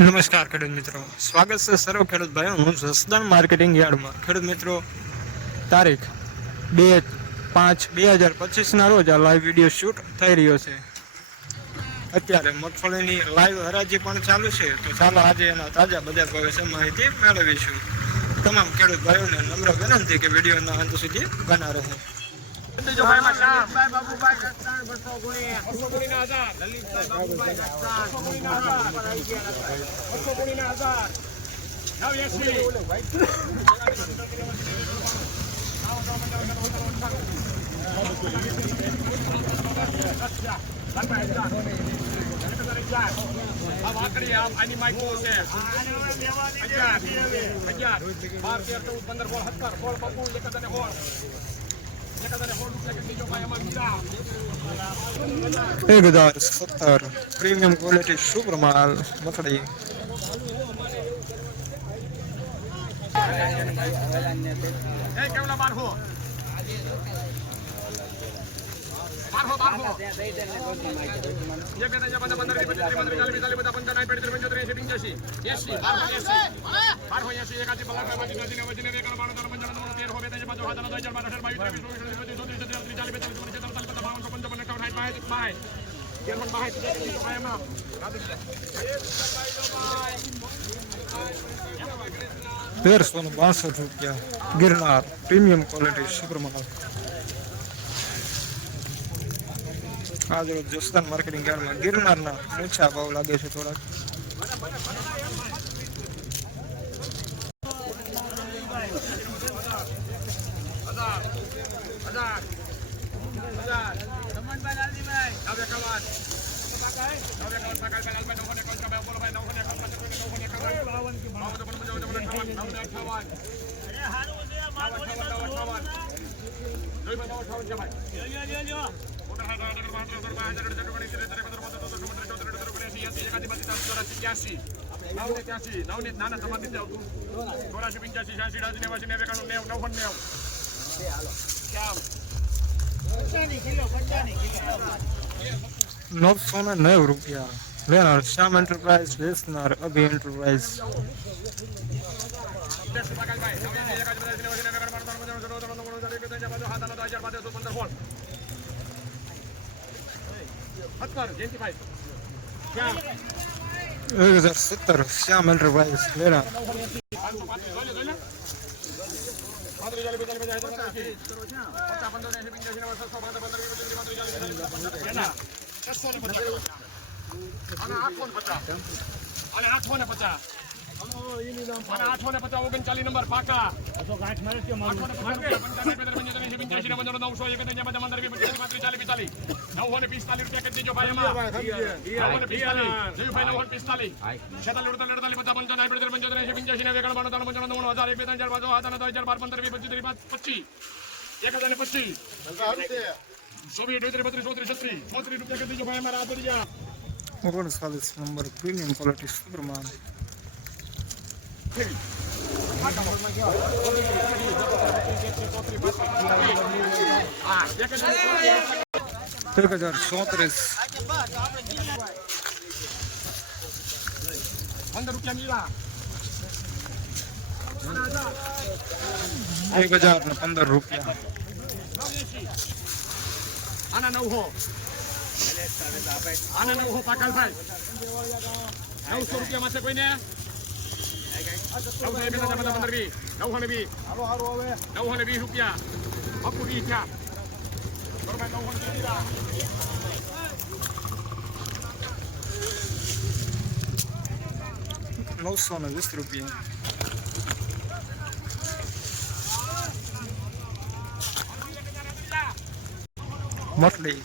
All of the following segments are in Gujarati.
નમસ્કાર ખેડૂત મિત્રો, સ્વાગત છે સર્વ ખેડૂત ભાઈઓ. હું જસદણ માર્કેટિંગ યાર્ડમાં. ખેડૂત મિત્રો, તારીખ 2/5/2025 ના રોજ આ લાઈવ વિડીયો શૂટ થઈ રહ્યો છે. અત્યારે મગફળીની લાઈવ હરાજી પણ ચાલુ છે, તો ચાલો આજે એના તાજા બજાર ભાવ વિશે માહિતી મેળવીશું. તમામ ખેડૂત ભાઈઓને નમ્ર વિનંતી કે વિડીયોના અંત સુધી બના રહે. ₹1017 પ્રીમિયમ ક્વોલિટી સુપર માલ મકડી. ₹1362 ગિરનાર પ્રીમિયમ ક્વોલિટી સુપર માલ. આજ રોજ જસદણ માર્કેટિંગ યાર્ડમાં ગિરનારના ઊંચા ભાવ લાગે છે થોડાક. ₹990 લેનાર શ્યામ એન્ટરપ્રાઇઝ, વેચનાર અભિ એન્ટરપ્રાઇઝ. ₹1017 શ્યામ એન્ટરપ્રાઇઝ લેનાર. નંબર પાકા ₹39 પ્રીમિયમ ક્વોલિટી સુપર માલ. ₹1015. આના 900 પાકલભાઈ ₹900 માં છે કોઈને 920 બાપુ વી થયા ₹920. મકડી.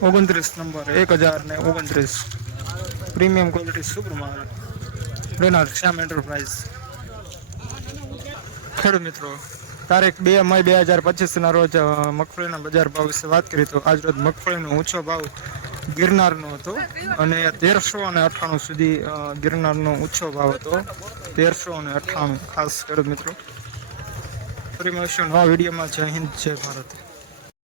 ₹29 1029 પ્રીમિયમ ક્વોલિટી સુપર માલ. રેનાલ્ડ શ્યામ એન્ટરપ્રાઇઝ. ખેડૂત મિત્રો, તારીખ 2 મઈ 2025 રોજ મગફળીના બજાર ભાવ વિશે વાત કરી તો આજ રોજ મગફળીનો ઊંચો ભાવ ગિરનારનો હતો અને 1398 સુધી ગિરનારનો ઊંચો ભાવ હતો 1398. ખાસ ખેડૂત મિત્રો, ફરી મળીશું નવા વિડીયોમાં. જય હિન્દ, જય ભારત.